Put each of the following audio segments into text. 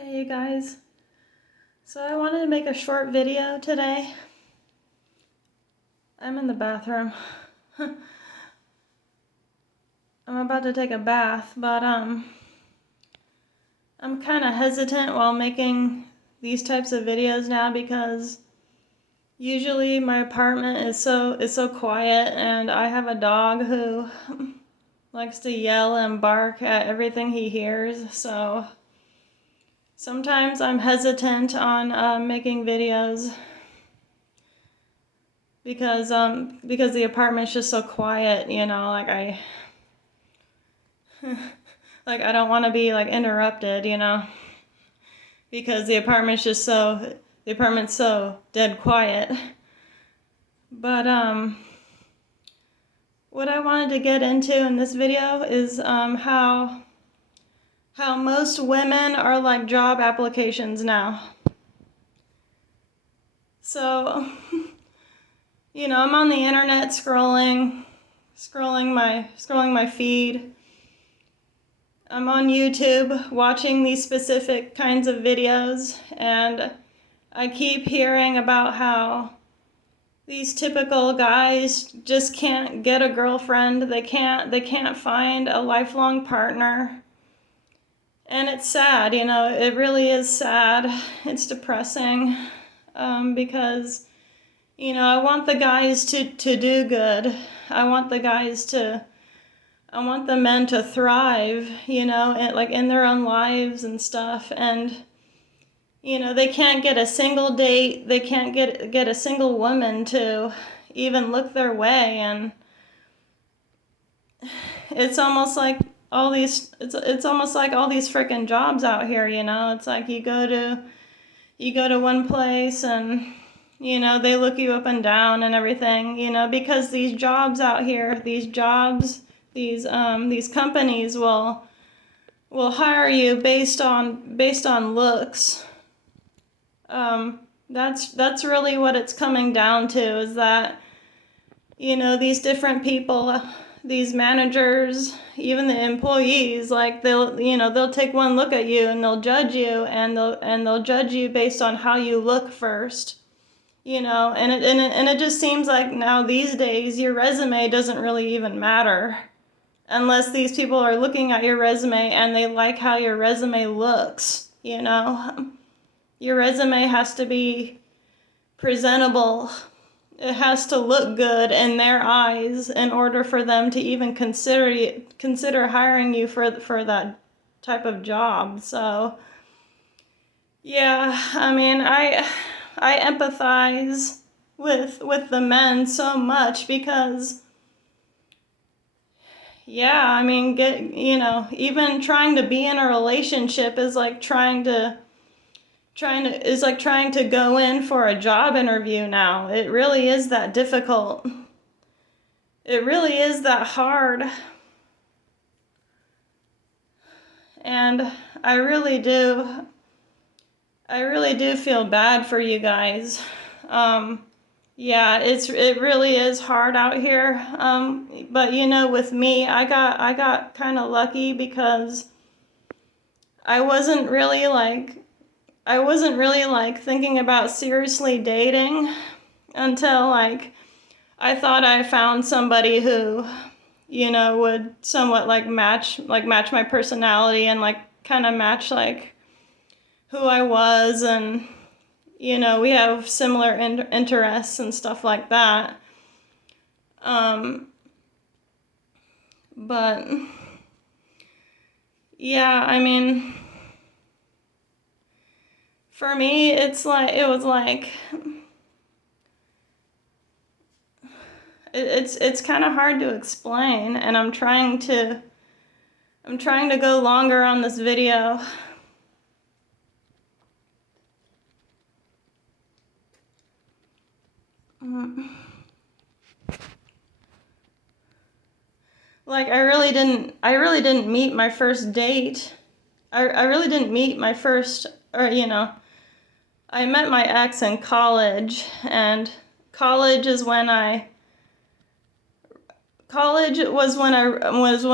Hey you guys, so I wanted to make a short video today. I'm in the bathroom. I'm about to take a bath, but I'm kind of hesitant while making these types of videos now because usually my apartment is so quiet, and I have a dog who likes to yell and bark at everything he hears, so sometimes I'm hesitant on making videos because the apartment's just so quiet, you know, like I don't want to be like interrupted, you know, because the apartment's so dead quiet. But what I wanted to get into in this video is how most women are like job applications now. So you know, I'm on the internet scrolling my feed. I'm on YouTube watching these specific kinds of videos, and I keep hearing about how these typical guys just can't get a girlfriend. They can't find a lifelong partner. And it's sad, you know, it really is sad. It's depressing, because you know, I want the guys to do good. I want the men to thrive, you know, like in their own lives and stuff. And, you know, they can't get a single date. They can't get a single woman to even look their way. And it's almost like it's almost like all these freaking jobs out here, you know. It's like you go to one place and, you know, they look you up and down and everything, you know, because these jobs out here, these companies will hire you based on looks. That's really what it's coming down to, is that, you know, these different people, these managers, even the employees, like they'll take one look at you and they'll judge you, and they'll judge you based on how you look first. You know, and it just seems like now these days your resume doesn't really even matter unless these people are looking at your resume and they like how your resume looks, you know. Your resume has to be presentable. It has to look good in their eyes in order for them to even consider hiring you for that type of job. So yeah, I mean, I empathize with the men so much because, yeah, I mean, even trying to be in a relationship is like trying to go in for a job interview now. It really is that difficult. It really is that hard. And I really do feel bad for you guys. Yeah, it really is hard out here. But you know, with me, I got kind of lucky because I wasn't really like thinking about seriously dating until like I thought I found somebody who, you know, would somewhat match my personality and like kind of match like who I was, and you know, we have similar interests and stuff like that. But yeah, I mean, for me, it's kind of hard to explain, and I'm trying to go longer on this video. Like I really didn't meet my first date. I really didn't meet my first, or you know, I met my ex in college, and college was when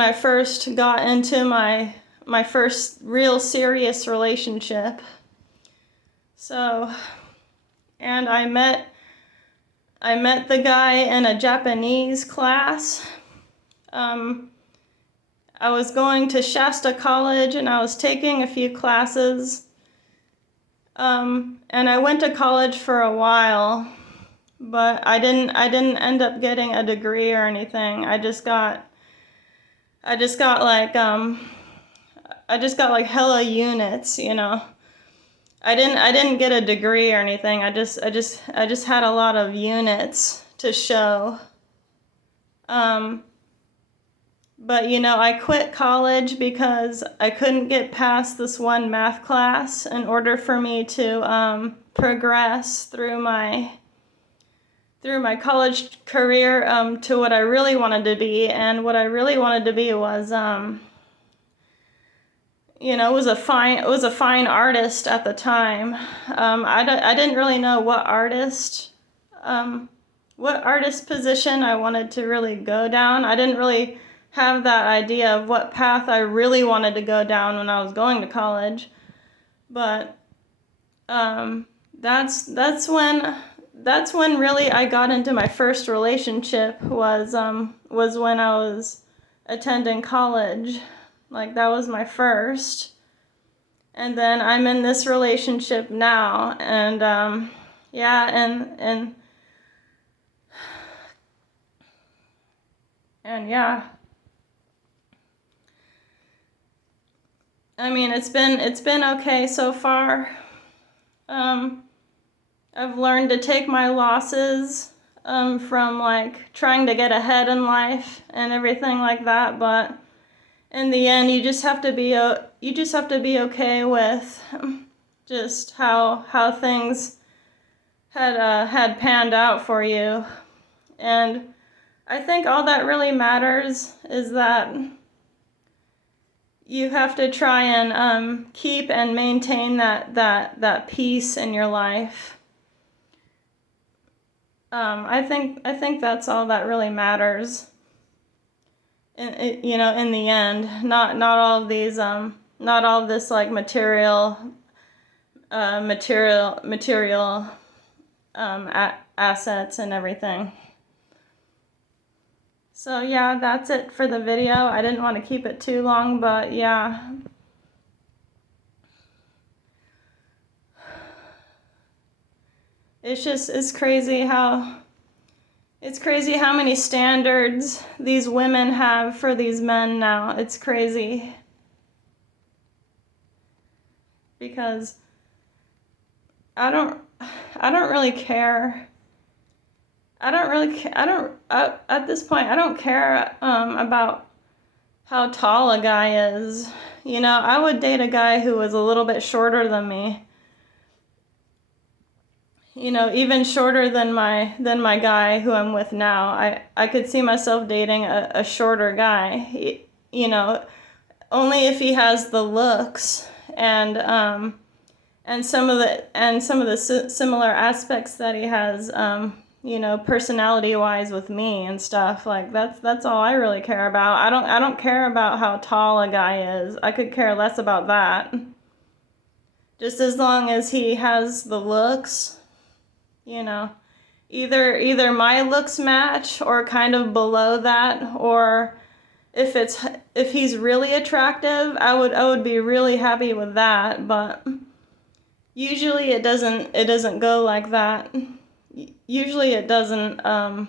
I first got into my my first real serious relationship. So, and I met the guy in a Japanese class. I was going to Shasta College and I was taking a few classes. And I went to college for a while, but I didn't end up getting a degree or anything. I just got like hella units, you know. I didn't get a degree or anything. I just had a lot of units to show. But you know, I quit college because I couldn't get past this one math class in order for me to progress through my college career to what I really wanted to be. And what I really wanted to be was you know, was a fine artist at the time. I didn't really know what artist position I wanted to really go down. I didn't really have that idea of what path I really wanted to go down when I was going to college. But that's when really I got into my first relationship was when I was attending college. Like, that was my first. And then I'm in this relationship now, and yeah, and yeah. I mean, it's been okay so far. I've learned to take my losses from like trying to get ahead in life and everything like that, but in the end, you just have to be okay with just how things had panned out for you. And I think all that really matters is that you have to try and keep and maintain that peace in your life. I think that's all that really matters. You know, in the end, not all of these not all of this like material assets and everything. So yeah, that's it for the video. I didn't want to keep it too long, but yeah. It's crazy how many standards these women have for these men now. It's crazy. Because I don't really care. At this point, I don't care about how tall a guy is. You know, I would date a guy who was a little bit shorter than me. You know, even shorter than my guy who I'm with now. I could see myself dating a shorter guy. You know, only if he has the looks and some of the similar aspects that he has. You know, personality-wise with me and stuff. Like that's all I really care about. I don't care about how tall a guy is. I could care less about that. Just as long as he has the looks. You know, either my looks match or kind of below that, or if he's really attractive, I would be really happy with that. But usually it doesn't go like that. Usually it doesn't. I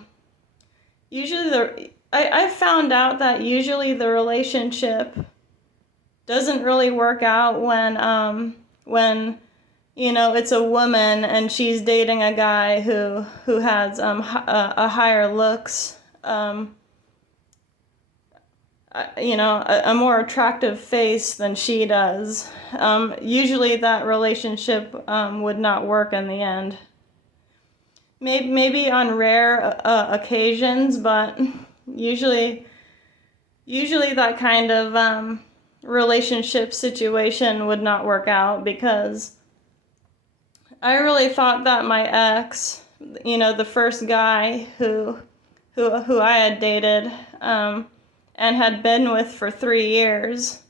found out that usually the relationship doesn't really work out when you know, it's a woman and she's dating a guy who has a higher looks, you know, a more attractive face than she does. Usually that relationship would not work in the end. Maybe on rare occasions, but usually that kind of relationship situation would not work out, because I really thought that my ex, you know, the first guy who I had dated and had been with for 3 years,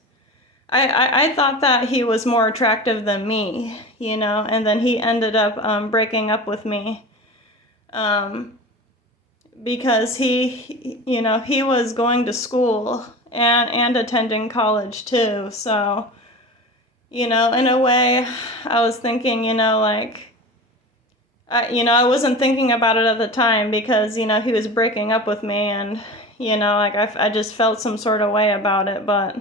I thought that he was more attractive than me, you know, and then he ended up breaking up with me because you know, he was going to school and attending college too. So, you know, in a way, I was thinking, you know, like, I wasn't thinking about it at the time because, you know, he was breaking up with me and, you know, like I just felt some sort of way about it. But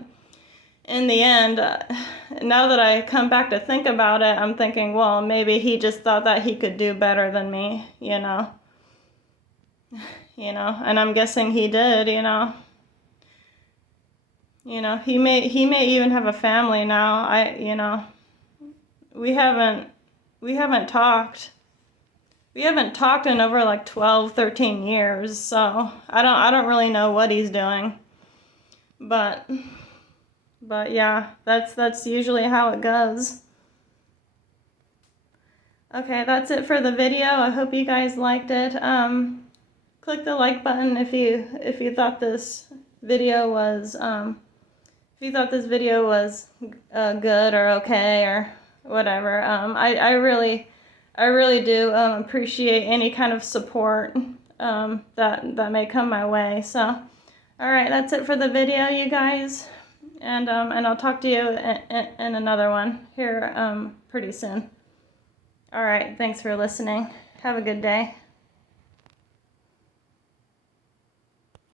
in the end, now that I come back to think about it, I'm thinking, well, maybe he just thought that he could do better than me, you know. And I'm guessing he did, you know. He may even have a family now. We haven't talked. We haven't talked in over like 12, 13 years, so I don't really know what he's doing. But yeah, that's usually how it goes. Okay, that's it for the video. I hope you guys liked it. Click the like button if you thought this video was good or okay or whatever. I really do appreciate any kind of support that may come my way. So, all right, that's it for the video, you guys, and I'll talk to you in another one here pretty soon. All right, thanks for listening. Have a good day.